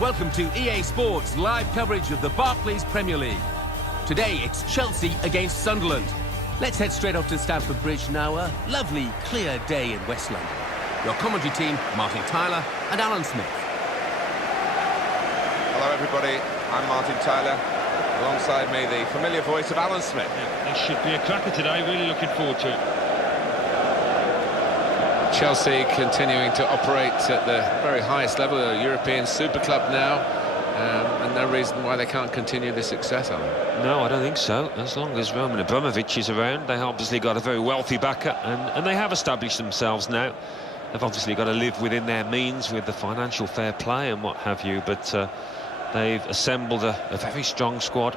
welcome to EA Sports live coverage of the Barclays Premier League. Today it's Chelsea against Sunderland. Let's head straight off to Stamford Bridge now. A lovely, clear day in West London. Your commentary team, Martin Tyler and Alan Smith. Hello everybody, I'm Martin Tyler. Alongside me, the familiar voice of Alan Smith. Yeah, this should be a cracker today, really looking forward to it. Chelsea continuing to operate at the very highest level, a European super club now, and no reason why they can't continue this success, Alan. No, I don't think so. As long as Roman Abramovich is around, they obviously got a very wealthy backer, and they have established themselves now. They've obviously got to live within their means with the financial fair play and what have you, but they've assembled a very strong squad.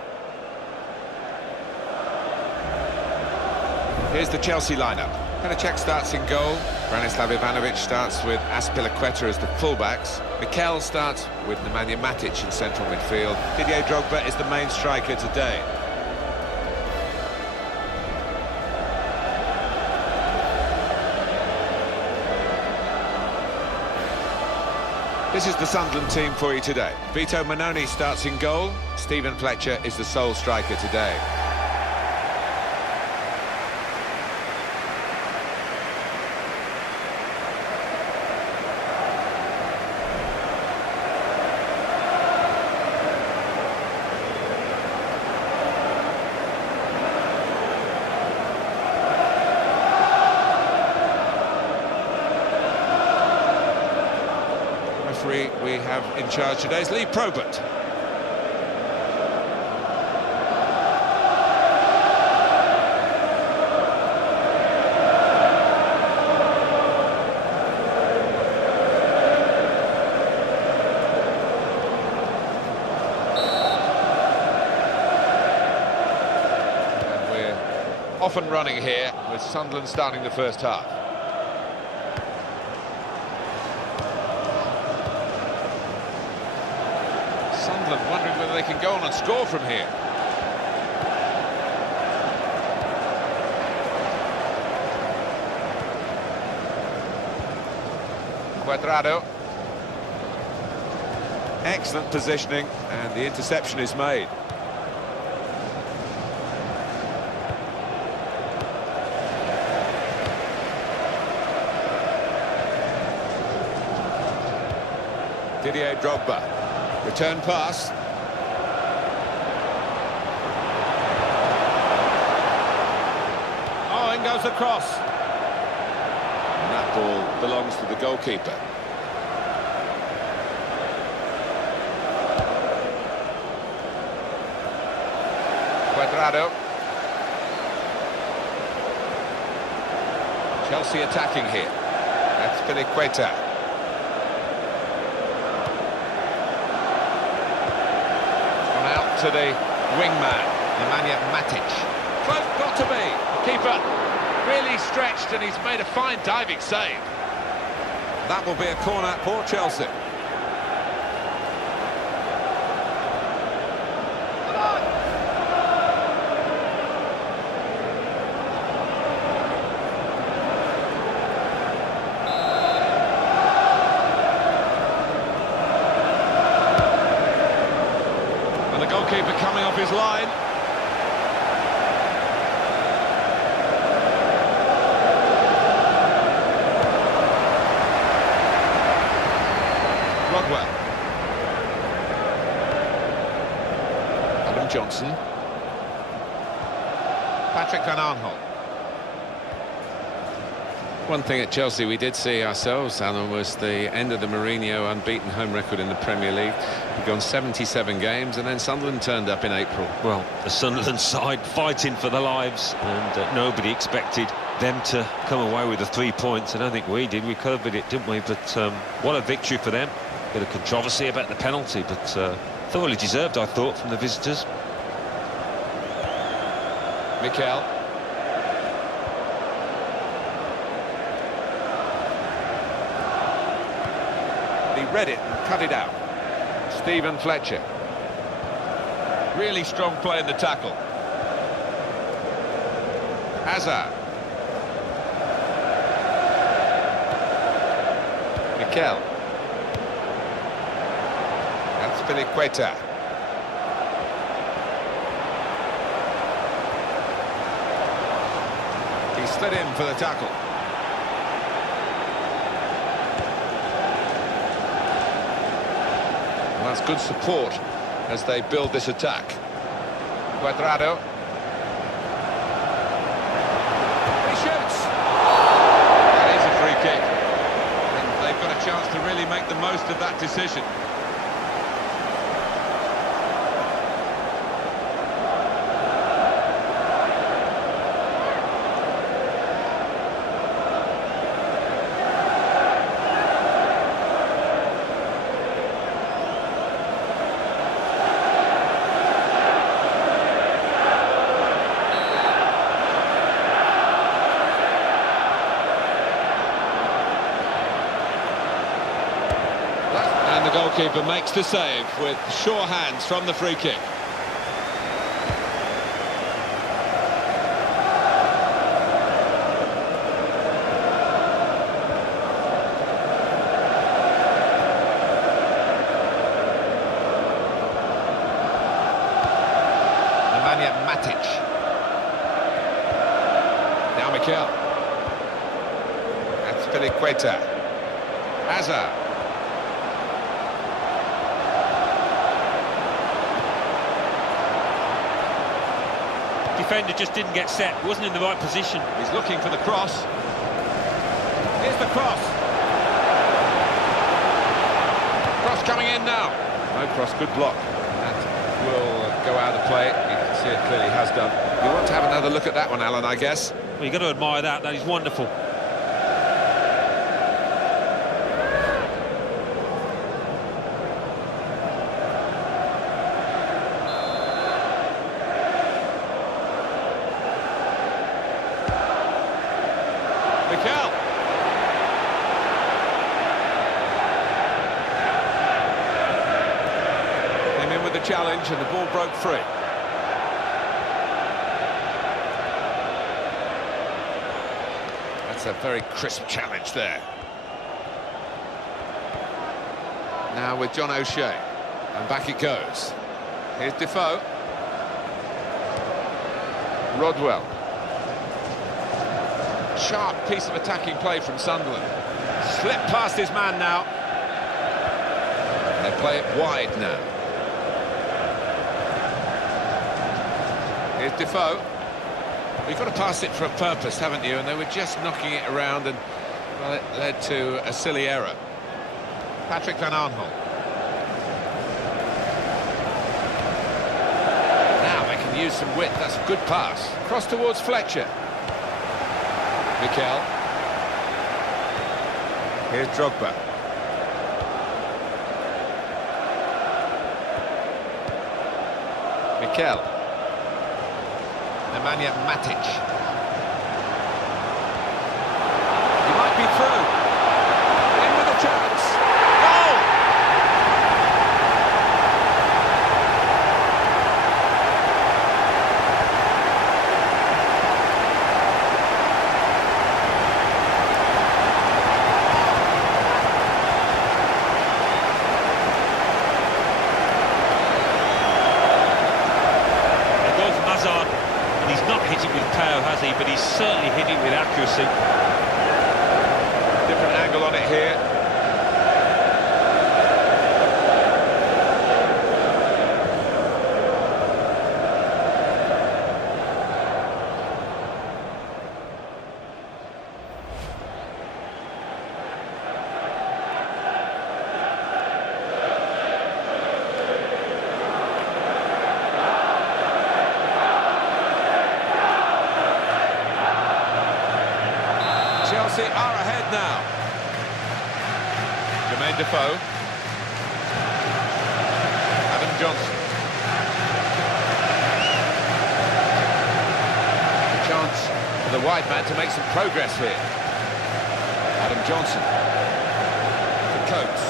Here's the Chelsea lineup. Penacek starts in goal. Branislav Ivanovic starts with Azpilicueta as the fullbacks. Mikel starts with Nemanja Matic in central midfield. Didier Drogba is the main striker today. This is the Sunderland team for you today. Vito Mannone starts in goal. Stephen Fletcher is the sole striker today. We have in charge today is Lee Probert. And we're off and running here with Sunderland starting the first half. Sunderland wondering whether they can go on and score from here. Cuadrado. Excellent positioning, and the interception is made. Didier Drogba. Return pass. Oh, in goes the cross. And that ball belongs to the goalkeeper. Cuadrado. Chelsea attacking here. That's Azpilicueta. To the wingman, Nemanja Matic. Close got to be. The keeper really stretched and he's made a fine diving save. That will be a corner for Chelsea. Goalkeeper coming off his line. Rodwell. Adam Johnson. Patrick Van Aanholt. One thing at Chelsea we did see ourselves, Alan, was the end of the Mourinho unbeaten home record in the Premier League. We've gone 77 games, and then Sunderland turned up in April. Well, the Sunderland side fighting for their lives, and nobody expected them to come away with the 3 points. I don't think we did. We covered it, didn't we? But what a victory for them. Bit of controversy about the penalty, but thoroughly deserved, I thought, from the visitors. Mikel. He read it and cut it out. Stephen Fletcher. Really strong play in the tackle. Hazard. Mikel. Azpilicueta. He slid in for the tackle. And that's good support as they build this attack. Cuadrado. He shoots. That is a free kick. And they've got a chance to really make the most of that decision. And the goalkeeper makes the save with sure hands from the free kick. Nemanja Matic. Now Mikel. Azpilicueta. Hazard. Defender just didn't get set, wasn't in the right position. He's looking for the cross. Here's the cross. Cross coming in now. No cross, good block. That will go out of play. You can see it clearly has done. You want to have another look at that one, Alan, I guess. Well, you've got to admire that. That is wonderful. Mikel. Came in with the challenge and the ball broke free. That's a very crisp challenge there. Now with John O'Shea. And back it goes. Here's Defoe. Rodwell. Sharp piece of attacking play from Sunderland. Slipped past his man now. They play it wide now. Here's Defoe. You've got to pass it for a purpose, haven't you? And they were just knocking it around and, well, it led to a silly error. Patrick van Aanholt. Now they can use some width. That's a good pass. Cross towards Fletcher. Mikel. Here's Drogba. Mikel. Nemanja Matic. He might be through. In with a chance. Goal! He's not hit it with power, has he? But he's certainly hit it with accuracy. Different angle on it here. Chelsea are ahead now. Jermaine Defoe. Adam Johnson. A chance for the wide man to make some progress here. Adam Johnson. For Coates.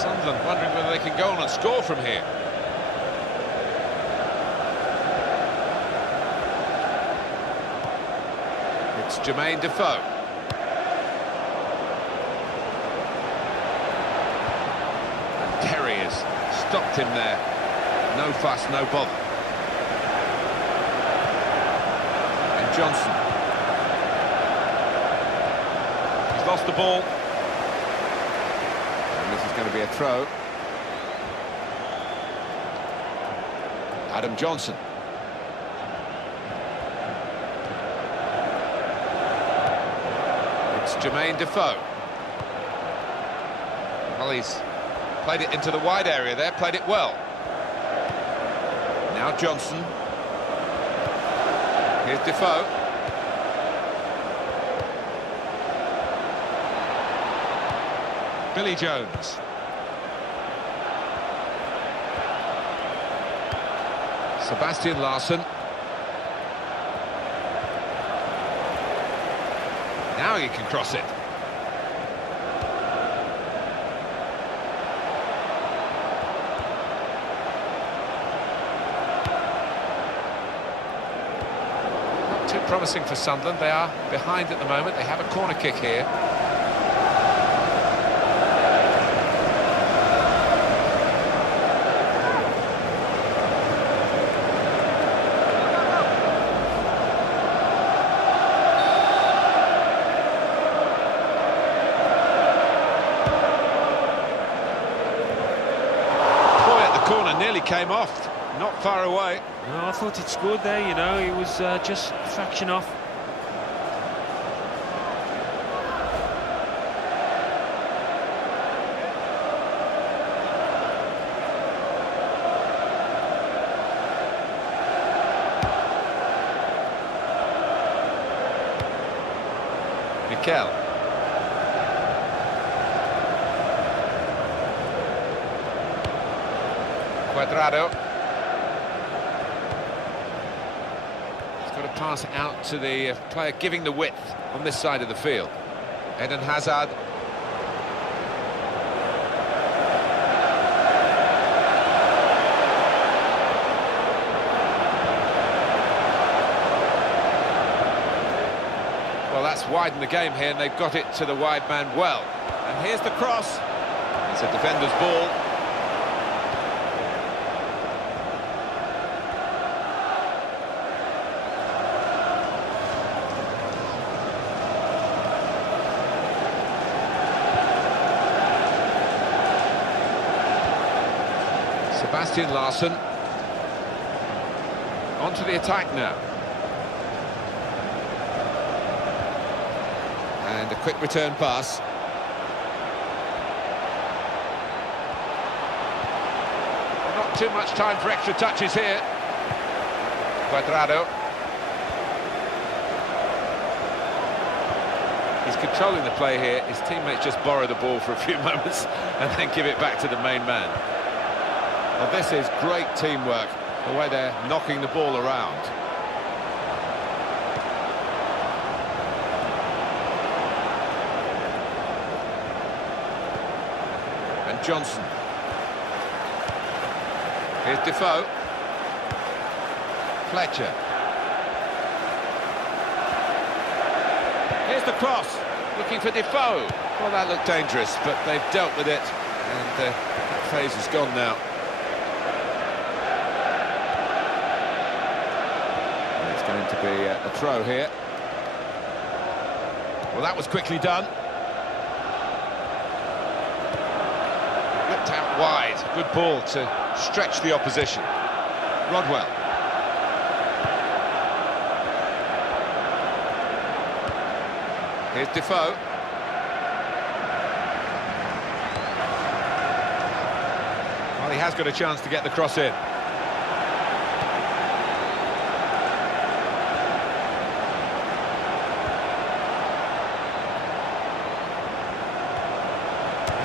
Sunderland wondering whether they can go on and score from here. It's Jermaine Defoe. is. Stopped him there. No fuss, no bother. And Johnson. He's lost the ball. And this is going to be a throw. Adam Johnson. It's Jermaine Defoe. Well, he's played it into the wide area there, played it well. Now Johnson. Here's Defoe. Billy Jones. Sebastian Larsson. Now he can cross it. Not too promising for Sunderland. They are behind at the moment. They have a corner kick here. Nearly came off, not far away. No, I thought it scored there, you know, it was just a fraction off. Mikel. Cuadrado. He's got to pass out to the player giving the width on this side of the field. Eden Hazard. Well, that's widened the game here, and they've got it to the wide man well. And here's the cross. It's a defender's ball. Sebastian Larsson onto the attack now, and a quick return pass. Not too much time for extra touches here. Cuadrado. He's controlling the play here. His teammates just borrow the ball for a few moments and then give it back to the main man. Well, this is great teamwork, the way they're knocking the ball around. And Johnson. Here's Defoe. Fletcher. Here's the cross, looking for Defoe. Well, that looked dangerous, but they've dealt with it, and that phase is gone now. Going to be a throw here. Well, that was quickly done. Whipped out wide. Good ball to stretch the opposition. Rodwell. Here's Defoe. Well, he has got a chance to get the cross in.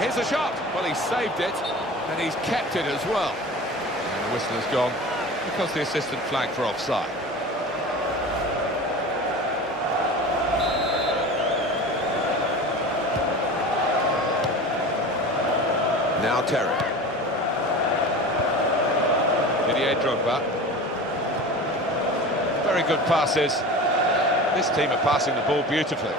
Here's a shot. Well, he saved it, and he's kept it as well. And the whistle has gone because the assistant flagged for offside. Now Terry. Didier Drogba. Very good passes. This team are passing the ball beautifully.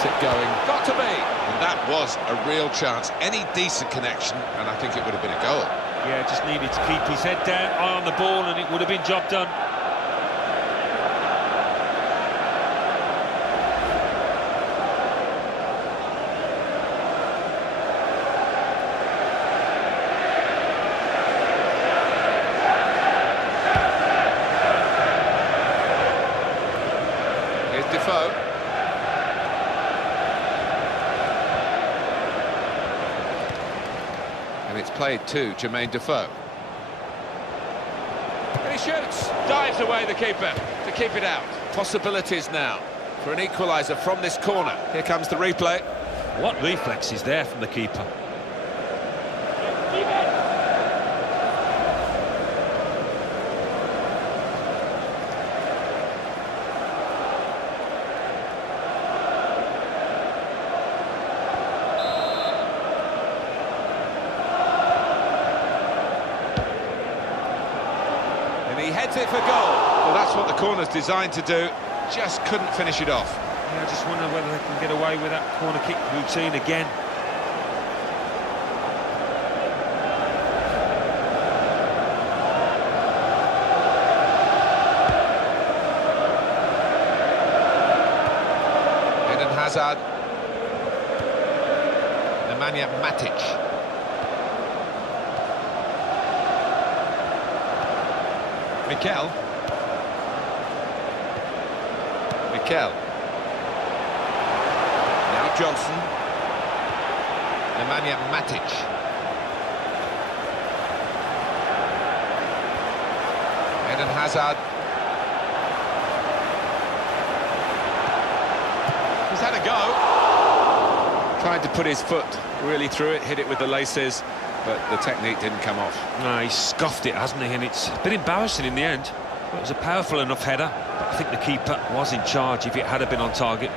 keeps it going. Got to be. And that was a real chance. Any decent connection, and I think it would have been a goal. Yeah, just needed to keep his head down, eye on the ball, and it would have been job done. Defoe. And it's played to Jermaine Defoe. And he shoots. Dives away the keeper to keep it out. Possibilities now for an equaliser from this corner. Here comes the replay. What reflex is there from the keeper? He heads it for goal. Well, that's what the corner's designed to do. Just couldn't finish it off. Yeah, I just wonder whether they can get away with that corner kick routine again. Eden Hazard. Nemanja Matic. Mikel. Now Johnson. Nemanja Matic. Eden Hazard. He's had a go. Tried to put his foot really through it, hit it with the laces, but the technique didn't come off. No, he's scuffed it, hasn't he? And it's a bit embarrassing in the end. It was a powerful enough header, but I think the keeper was in charge if it had been on target.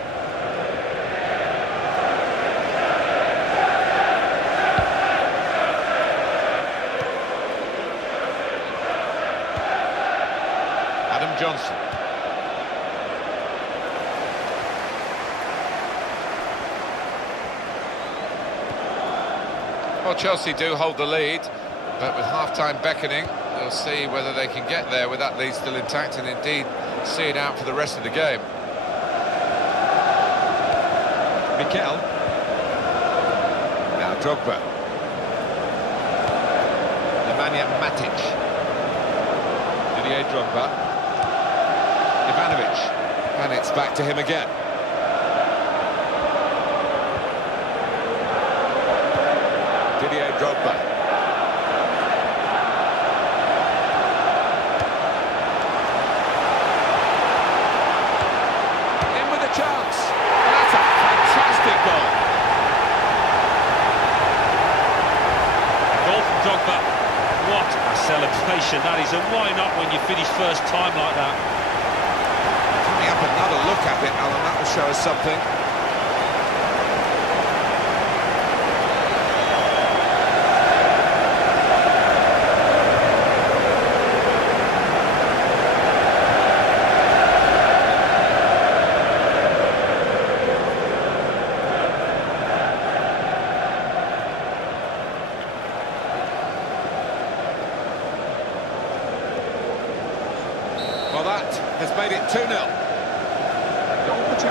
Adam Johnson. Well, Chelsea do hold the lead, but with half-time beckoning, we'll see whether they can get there with that lead still intact and indeed see it out for the rest of the game. Mikel. Now Drogba. Nemanja Matic. Didier Drogba. Ivanovic. And it's back to him again. Didier Drogba. In with a chance. That's a fantastic goal. Goal from Drogba. What a celebration that is, and why not when you finish first time like that? Coming up another look at it, Alan, that will show us something. Well, that has made it 2-0.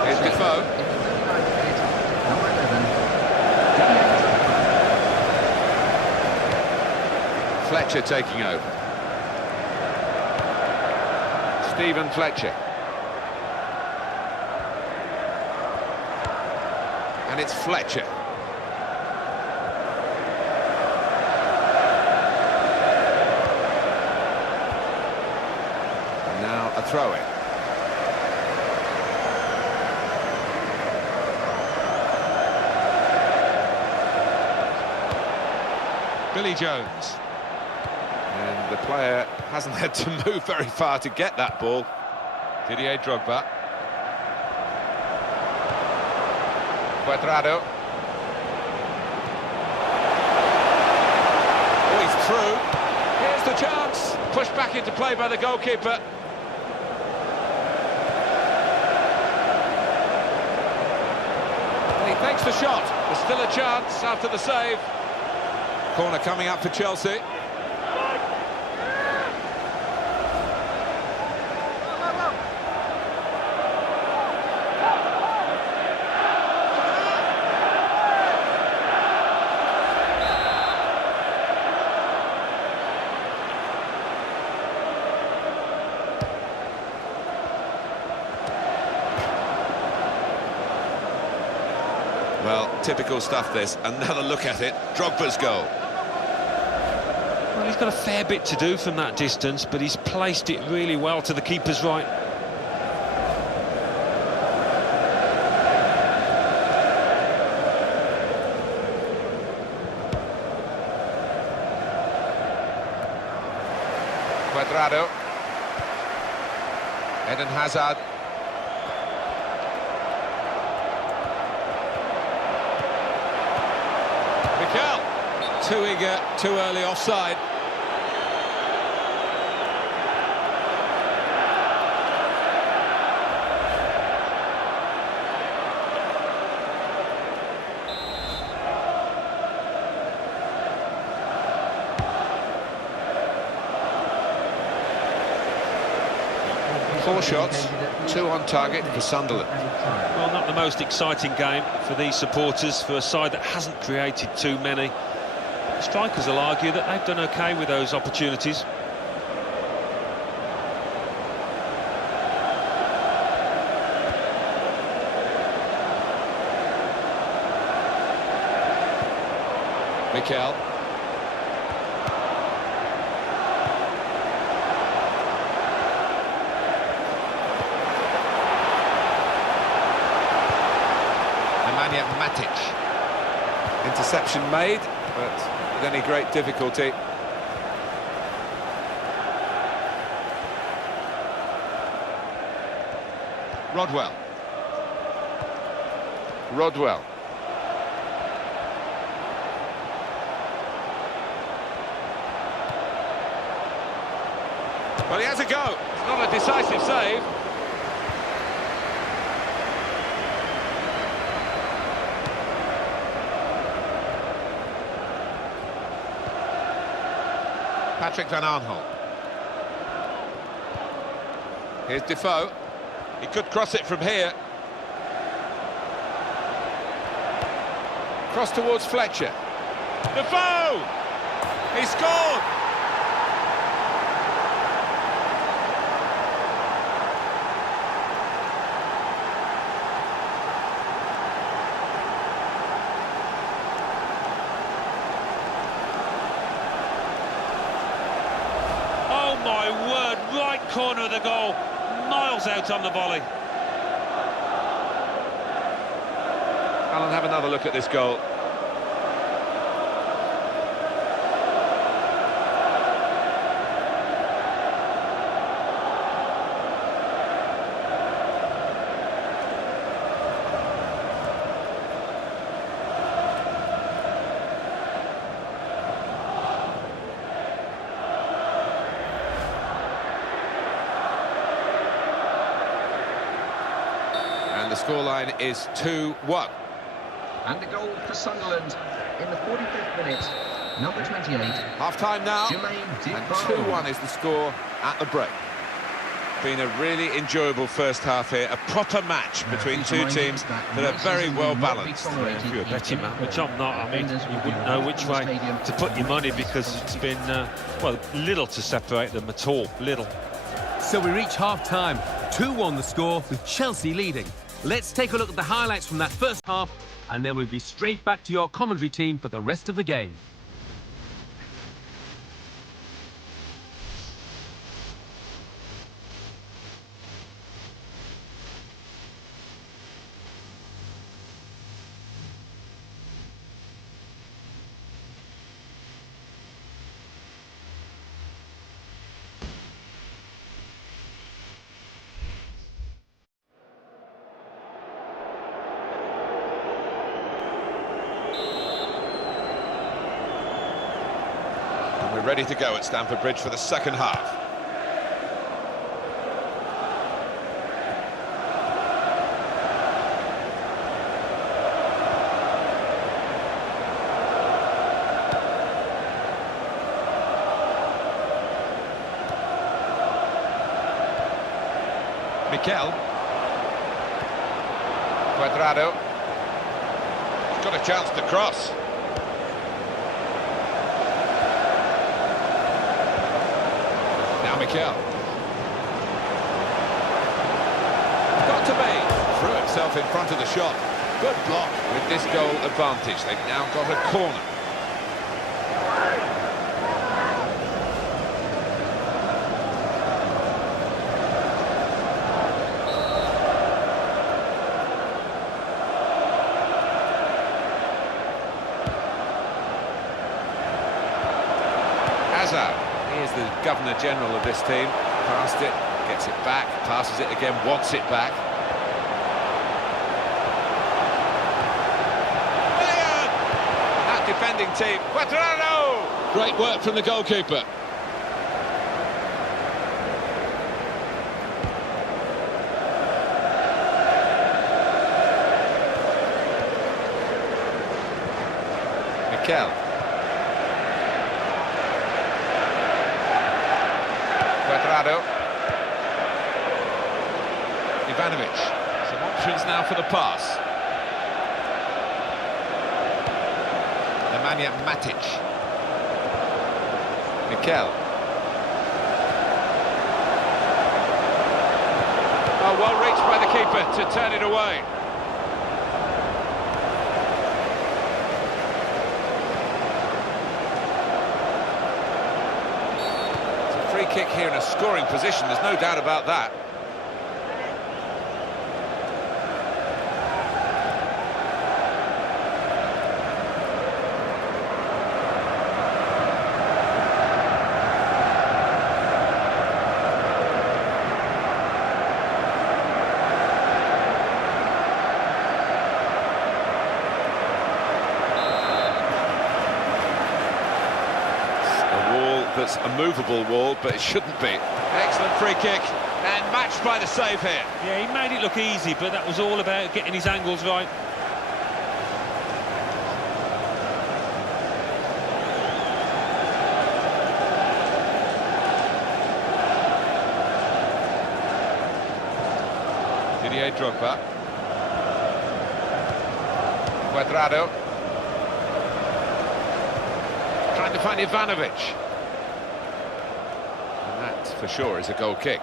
Here's Defoe. Fletcher taking over. Stephen Fletcher. And it's Fletcher. Now a throw-in. Billy Jones. And the player hasn't had to move very far to get that ball. Didier Drogba. Cuadrado. Oh, he's through. Here's the chance. Pushed back into play by the goalkeeper. Takes the shot. There's still a chance after the save. Corner coming up for Chelsea. Well, typical stuff this. Another look at it. Drogba's goal. Well, he's got a fair bit to do from that distance, but he's placed it really well to the keeper's right. Cuadrado. Eden Hazard. Mikel. Too eager, too early offside. Four shots, 2 on target for Sunderland. Well, not the most exciting game for these supporters, for a side that hasn't created too many. The strikers will argue that they've done OK with those opportunities. Mikel. Matic. Interception made, but with any great difficulty. Rodwell. Well, he has a go. It's not a decisive save. Patrick Van Aanholt. Here's Defoe. He could cross it from here. Cross towards Fletcher. Defoe! He scored! My word, right corner of the goal, miles out on the volley. Alan, have another look at this goal. The scoreline is 2-1. And the goal for Sunderland in the 45th minute, number 28. Half-time now, and 2-1 is the score at the break. Been a really enjoyable first half here, a proper match between two teams that are very well balanced. If you're a betting man, which I'm not, I mean, you wouldn't know which way to put your money because it's been, well, little to separate them at all, little. So we reach half-time, 2-1 the score, with Chelsea leading. Let's take a look at the highlights from that first half, and then we'll be straight back to your commentary team for the rest of the game. We're ready to go at Stamford Bridge for the second half. Mikel. Cuadrado. He's got a chance to cross. Now Mikel. Got to be. Threw himself in front of the shot. Good block. With this goal advantage, they've now got a corner. He is the Governor-General of this team. Passed it, gets it back, passes it again, wants it back. Brilliant! That defending team, Cuadrado! Great work from the goalkeeper. Mikel. Cuadrado. Ivanovic. Some options now for the pass. Nemanja Matic. Mikel. Oh, well reached by the keeper to turn it away. Kick here in a scoring position, there's no doubt about that. That's a movable wall, but it shouldn't be. Excellent free kick, and matched by the save here. Yeah, he made it look easy, but that was all about getting his angles right. Didier Drogba. Cuadrado. Trying to find Ivanovic. For sure is a goal kick,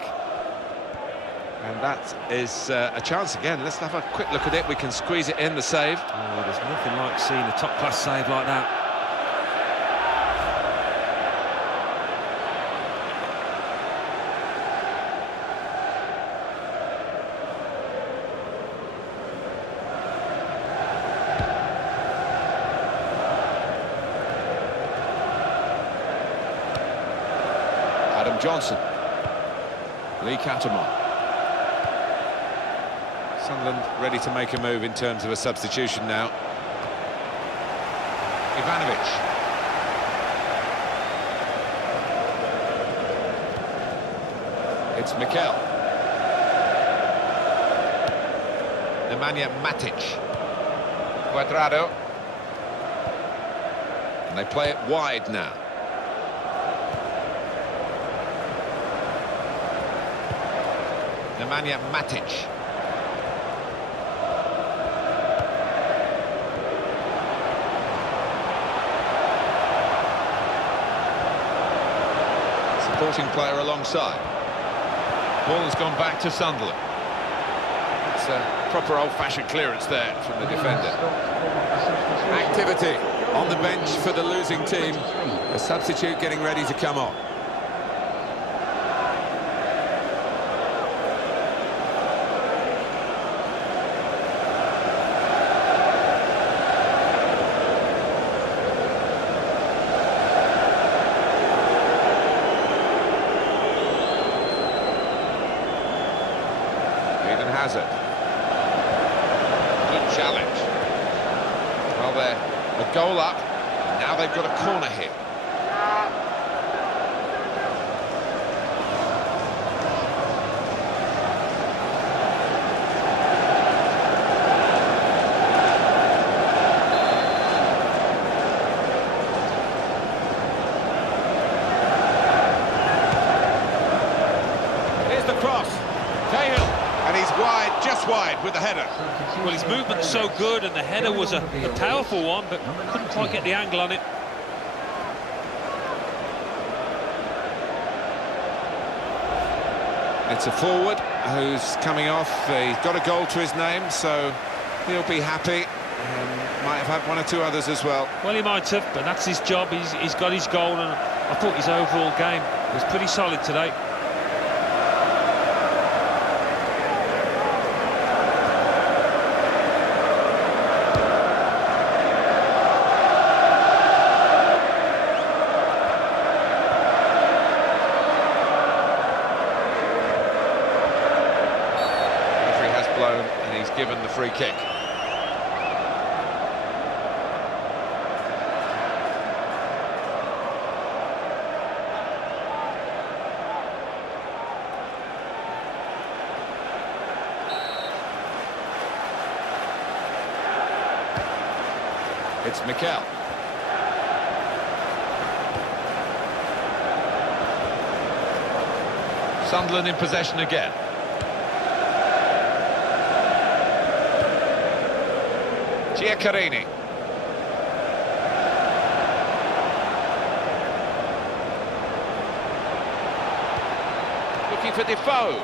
and that is a chance again. Let's have a quick look at it. We can squeeze it in, the save. Oh, there's nothing like seeing a top-class save like that. Adam Johnson. Lee Catamon. Sunderland ready to make a move in terms of a substitution now. Ivanovic. It's Mikel. Nemanja Matic. Cuadrado. And they play it wide now. Nemanja Matic. Supporting player alongside. Ball has gone back to Sunderland. It's a proper old-fashioned clearance there from the defender. Activity on the bench for the losing team. A substitute getting ready to come on. Hazard. Good challenge. Well, they're a goal up, and now they've got a corner here. Here's the cross. Cahill. just wide with the header. Well, his movement's so good, and the header was a powerful one, but couldn't quite get the angle on it. It's a forward who's coming off. He's got a goal to his name, so he'll be happy. Might have had one or two others as well. Well, he might have, but that's his job. He's got his goal, and I thought his overall game was pretty solid today. Referee has blown, and he's given the free kick. It's Mikel. Sunderland in possession again. Giaccarini. Looking for Defoe.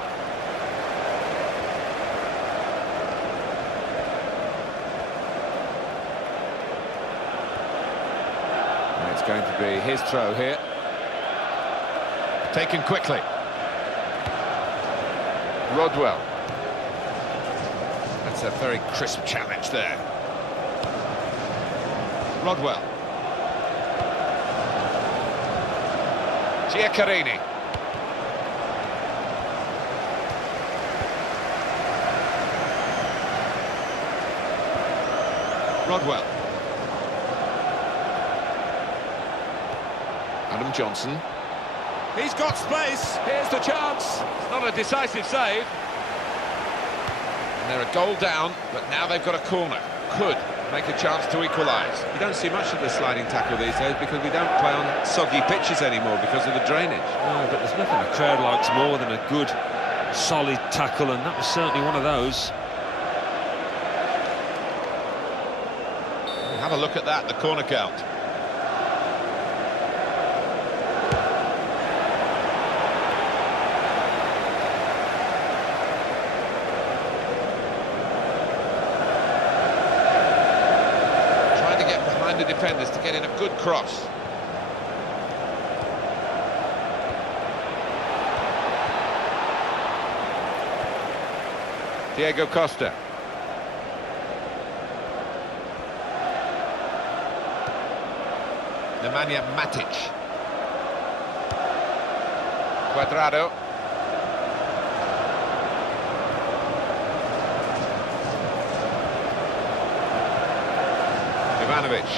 It's going to be his throw here. Taken quickly. Rodwell. That's a very crisp challenge there. Rodwell. Giaccarini. Rodwell. Adam Johnson. He's got space. Here's the chance. It's not a decisive save. And they're a goal down, but now they've got a corner. Could make a chance to equalise. You don't see much of the sliding tackle these days because we don't play on soggy pitches anymore because of the drainage. No, but there's nothing a crowd likes more than a good, solid tackle, and that was certainly one of those. Have a look at that, the corner count. The defenders to get in a good cross. Diego Costa. Nemanja Matic. Cuadrado. Ivanovic.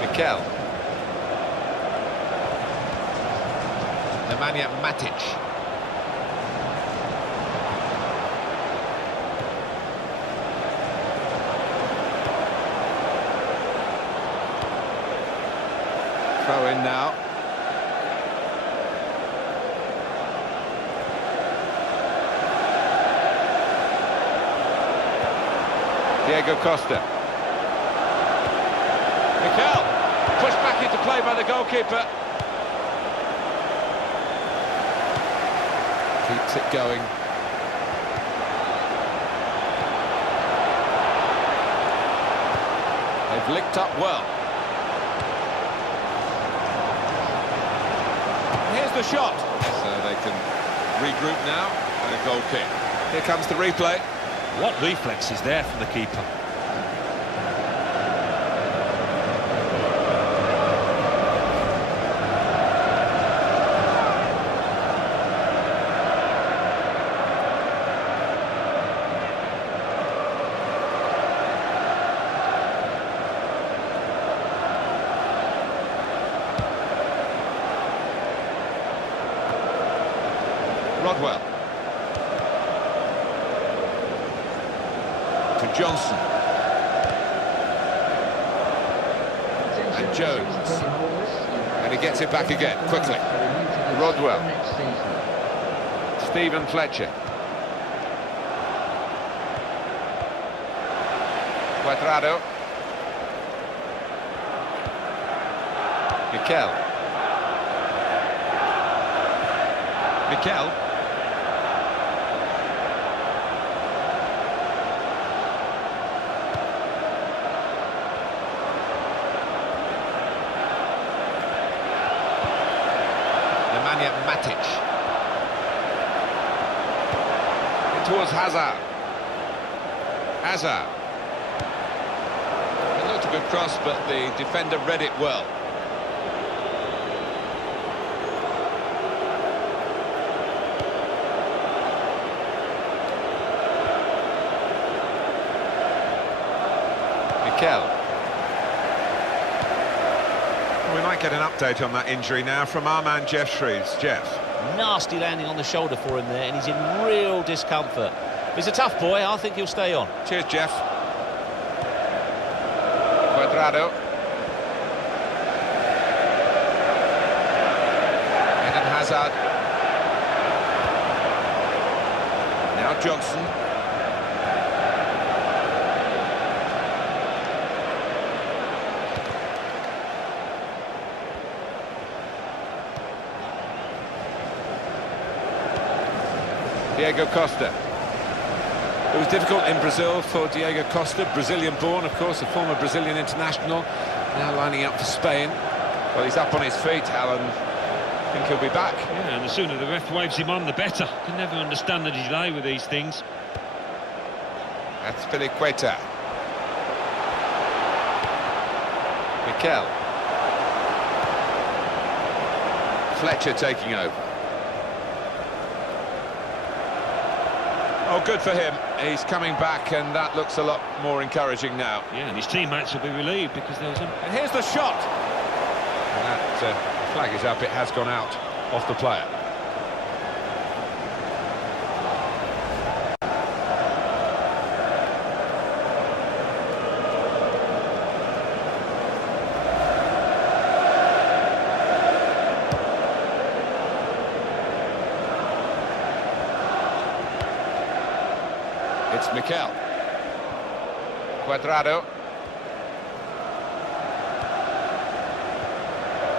Mikel. Nemanja Matic. Throw in now. Diego Costa. Mikel, pushed back into play by the goalkeeper. Keeps it going. They've licked up well. Here's the shot. So they can regroup now and a goal kick. Here comes the replay. What reflex is there from the keeper? Rodwell. To Johnson. And Jones. And he gets it back again, quickly. Rodwell. Stephen Fletcher. Cuadrado. Mikel. Matic. In towards Hazard. It looked a good cross, but the defender read it well. Mikel. We might get an update on that injury now from our man Jeff Shreves. Jeff. Nasty landing on the shoulder for him there, and he's in real discomfort. He's a tough boy. I think he'll stay on. Cheers, Jeff. Cuadrado. Eden Hazard. Now Johnson. Diego Costa. It was difficult in Brazil for Diego Costa, Brazilian-born, of course, a former Brazilian international, now lining up for Spain. Well, he's up on his feet, Alan. I think he'll be back. Yeah, and the sooner the ref waves him on, the better. Can never understand the delay with these things. That's Filiqueta. Mikel. Fletcher taking over. Oh, good for him. He's coming back, and that looks a lot more encouraging now. Yeah, and his teammates will be relieved because there was a... And here's the shot. And that flag is up. It has gone out off the player. It's Mikel. Cuadrado.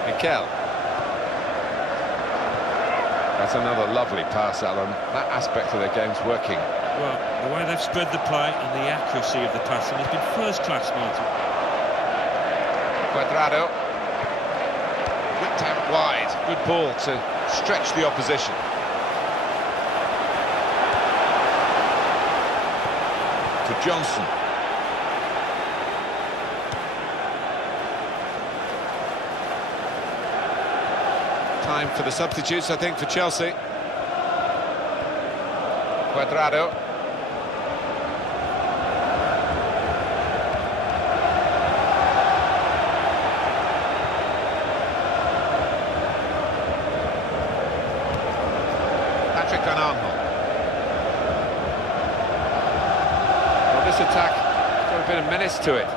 Mikel. That's another lovely pass, Alan. That aspect of their game's working. Well, the way they've spread the play and the accuracy of the passing has been first class, Martin. Cuadrado. Whipped out wide. Good ball to stretch the opposition. To Johnson. Time for the substitutes, I think, for Chelsea. Cuadrado. Patrick Van Aanholt. Well, this attack has got a bit of menace to it.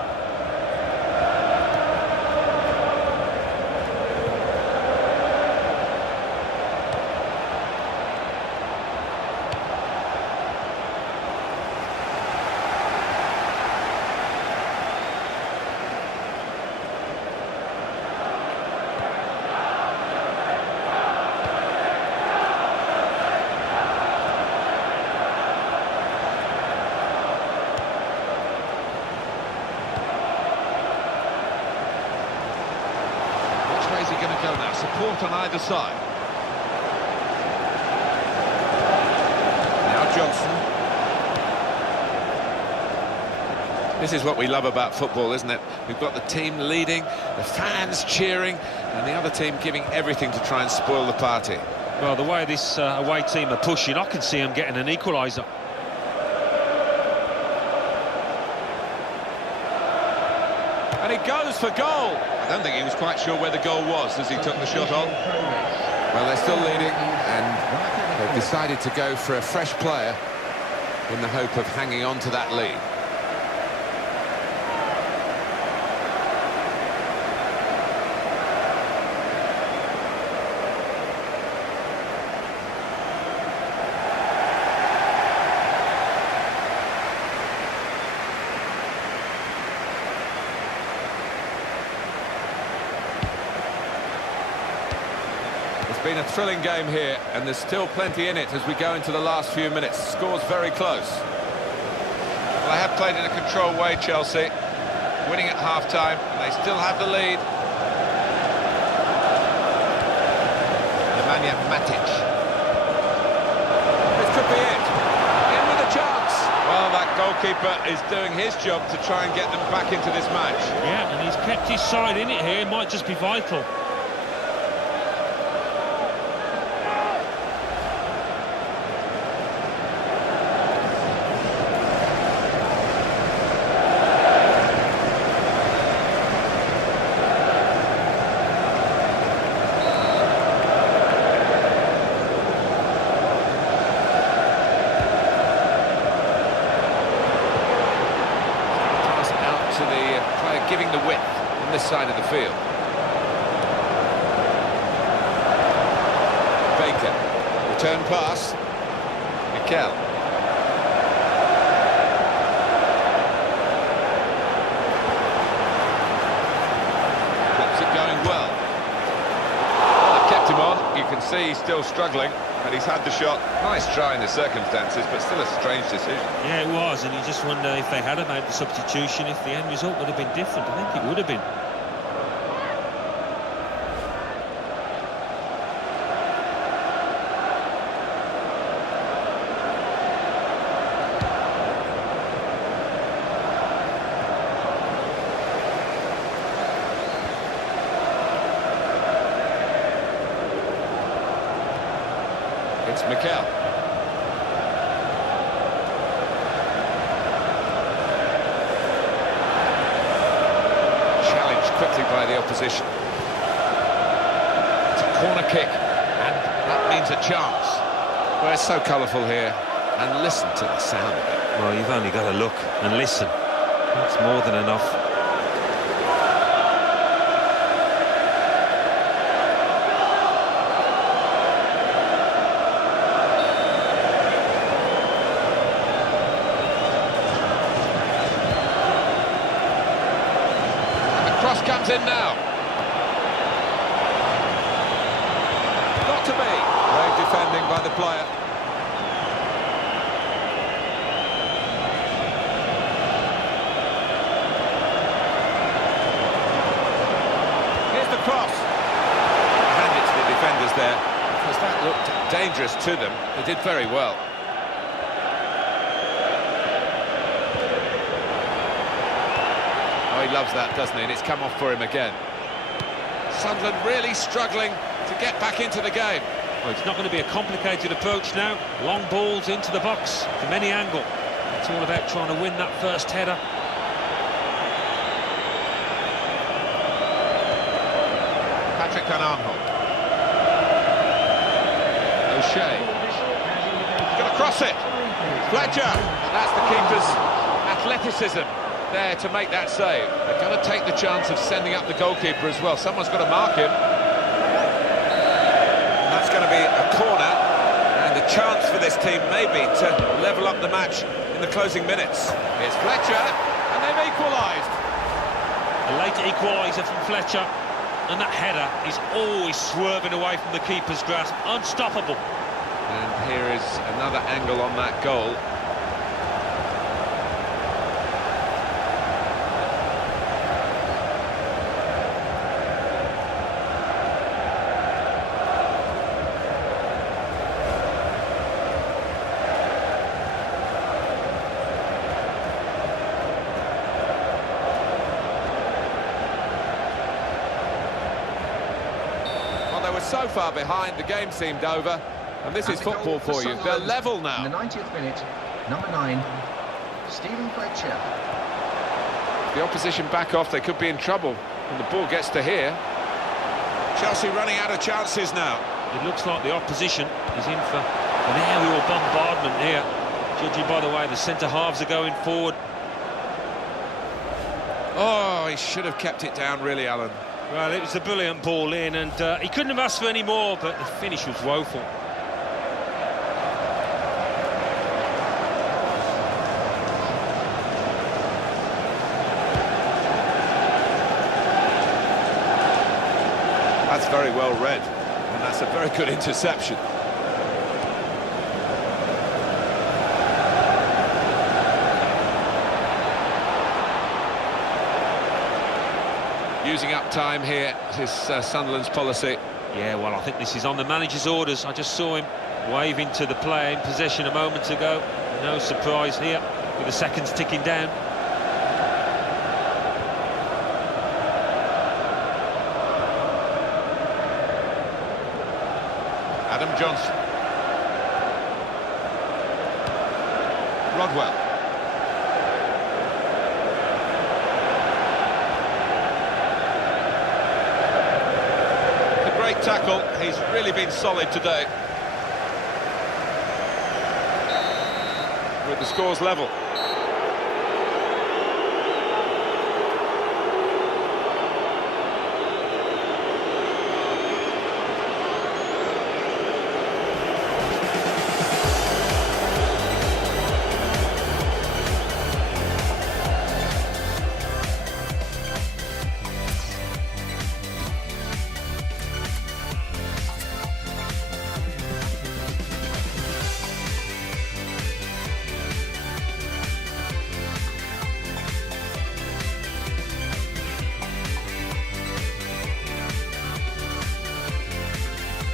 Where's he going to go now? Support on either side. Now Johnson. This is what we love about football, isn't it? We've got the team leading, the fans cheering, and the other team giving everything to try and spoil the party. Well, the way this away team are pushing, I can see them getting an equaliser. And he goes for goal. I don't think he was quite sure where the goal was as he took the shot on. Well, they're still leading, and they've decided to go for a fresh player in the hope of hanging on to that lead. been a thrilling game here, and there's still plenty in it as we go into the last few minutes. Score's very close. Well, they have played in a controlled way, Chelsea, winning at half-time, and they still have the lead. Nemanja Matic. This could be it. In with a chance. Well, that goalkeeper is doing his job to try and get them back into this match. Yeah, and he's kept his side in it here. It might just be vital. Giving the width on this side of the field. Baker. Return pass. Mikel. Keeps it going well. They've kept him on. You can see he's still struggling, and he's had the shot. Nice try in the circumstances, but still a strange decision. Yeah, it was, and you just wonder if they had made the substitution, if the end result would have been different. I think it would have been. It's Mikel. Challenged quickly by the opposition. It's a corner kick, and that means a chance. Well, it's so colourful here. And listen to the sound of it. Well, you've only got to look and listen. That's more than enough. Cross comes in now. Got to be. Great defending by the player. Here's the cross. Hand it to the defenders there, because that looked dangerous to them. They did very well. He loves that, doesn't he? And it's come off for him again. Sunderland really struggling to get back into the game. Well, it's not going to be a complicated approach now. Long balls into the box from any angle. It's all about trying to win that first header. Patrick Van Aanholt. O'Shea. He's going to cross it. Fletcher. And that's the keeper's athleticism there to make that save. They're going to take the chance of sending up the goalkeeper as well. Someone's got to mark him. And that's going to be a corner, and a chance for this team maybe to level up the match in the closing minutes. Here's Fletcher, and they've equalised. A late equaliser from Fletcher, and that header is always swerving away from the keeper's grasp. Unstoppable. And here is another angle on that goal. So far behind, the game seemed over, and this is football for you. They're level now. In the 90th minute, number 9, Stephen Fletcher. The opposition back off, they could be in trouble when the ball gets to here. Chelsea running out of chances now. It looks like the opposition is in for an aerial bombardment here, judging by the way the centre-halves are going forward. Oh, he should have kept it down, really, Alan. Well, it was a brilliant ball in, and he couldn't have asked for any more, but the finish was woeful. That's very well read, and That's a very good interception. Using up time here is Sunderland's policy. Yeah, well, I think this is on the manager's orders. I just saw him waving to the player in possession a moment ago. No surprise here, with the seconds ticking down. Adam Johnson. Rodwell. A great tackle. He's really been solid today. With the scores level.